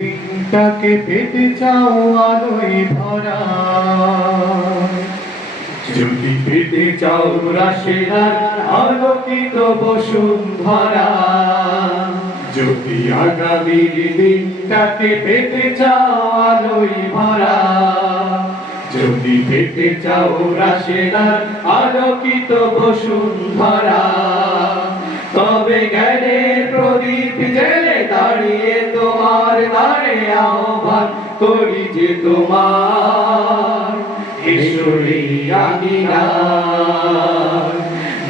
দিনটাকে পেতে চাও আলোয় ভরা, যদি পেতে চাও রাশেদার আলোকিত বসুন্ধরা, যদি আগামীর দিনটাকে পেতে চাও আলোয় ভরা, যদি পেতে চাও রাশেদার আলোকিত বসুন্ধরা, তবে জ্ঞানের প্রদীপ জেলে দাঁড়িয়ে তোমার দ্বারে আহ্বান করি যে তোমার ঈশ্বরী আঙিনায়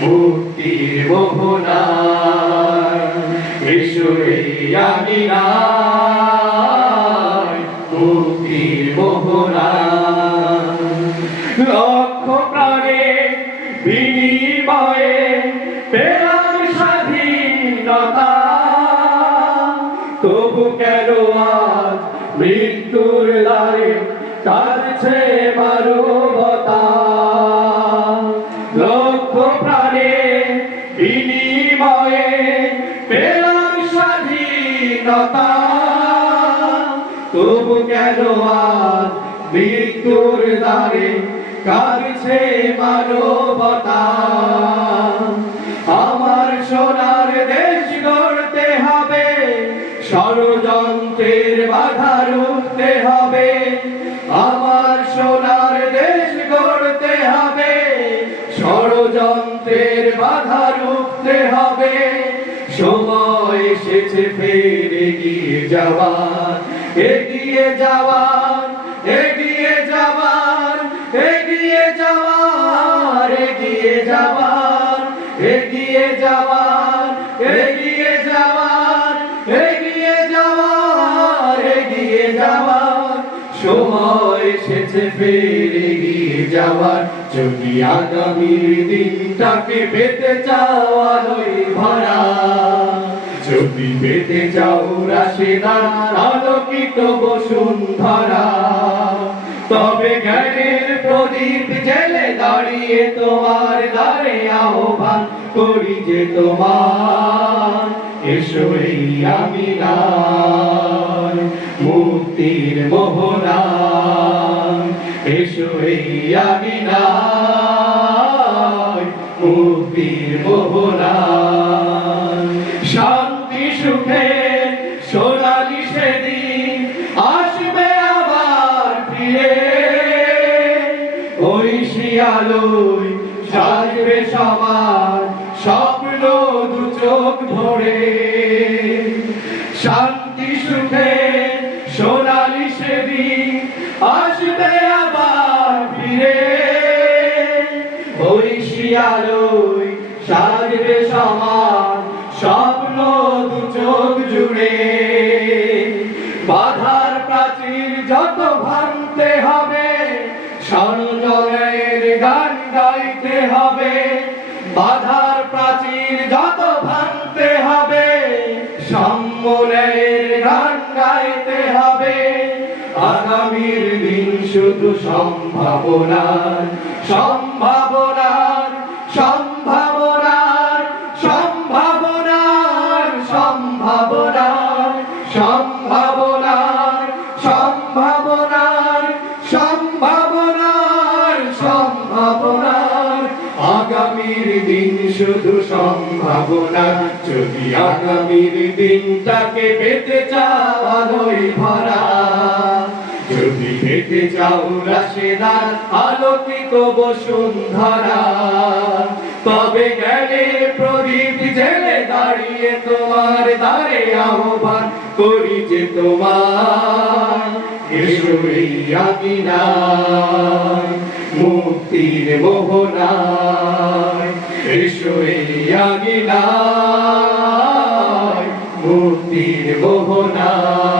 মুক্তির মোহনায়, ঈশ্বরী আঙিনায় মুক্তির মোহনায়। লক্ষ প্রাণে বিনিময়ে পেলাম স্বাধীনতা, তবু কেন আজ মৃত্যুর দ্বারে কাঁদছে মানবতা। লক্ষ প্রাণে বিনিময়ে পেলাম স্বাধীনতা, তবু কেন আজ মৃত্যুর দ্বারে কাঁদছে মানবতা। আমার সোনার দেশ গড়তে হবে, ষড়যন্ত্রের বাধা রুখতে হবে। আমার সোনার দেশ গড়তে হবে, ষড়যন্ত্রের বাধা রুখতে হবে। সময় এসেছে ফের এগিয়ে যাওয়ার, এগিয়ে যাওয়ার, এগিয়ে যাওয়ার, এগিয়ে যাওয়ার, এগিয়ে যাওয়ার, এগিয়ে যাওয়ার, এগিয়ে যাওয়ার, এগিয়ে যাওয়ার, এগিয়ে যাওয়ার। সময় এসেছে ফের এগিয়ে যাওয়ার, যদি আগামীর দিনটাকে পেতে চাও আলোয় ভরা, যদি পেতে চাও রাশেদার আলোকিত বসুন্ধরা, তবে জ্ঞানের প্রদীপ জেলে দাঁড়িয়ে তোমার দ্বারে আহ্বান করি যে তোমার ঈশ্বরী আঙিনায় মুক্তির মোহনায়, ঈশ্বরী আঙিনায় মুক্তির মোহনায়। শান্তি সুখে সোনালি সেদিন আসবে আবার ফিরে, ঐশী আলোয় সাজবে সবার স্বপ্ন দু চোখ ভরে। শান্তি সুখে সোনালি সেদিন আসবে আবার ফিরে, ঐশী আলোয় সাজবে সবার স্বপ্ন দু চোখ জুড়ে। বাধার প্রাচীর যত ভাঙতে হবে, সংযমের গান গাইতে হবে। বাধার প্রাচীর যত ভাঙতে হবে, সম্মানের গান গাইতে হবে। আগামীর দিন শুধু সম্ভাবনার, সম্ভাবনার, সম্ভাবনার, সম্ভাবনার, সম্ভাবনার, সম্ভাবনার, সম্ভাবনার, সম্ভাবনার, সম্ভাবনার। আগামীর দিন শুধু সম্ভাবনার, যদি আগামীর দিনটাকে পেতে চাও আলোয় ভরা, যদি পেতে চাও রাশেদার আলোকিত বসুন্ধরা, তবে জ্ঞানের প্রদীপ জেলে দাঁড়িয়ে তোমার দ্বারে আহ্বান করি যে তোমার ঈশ্বরী আঙিনায় মুক্তির মোহনায়, ঈশ্বরী আঙিনায় মুক্তির মোহনায়।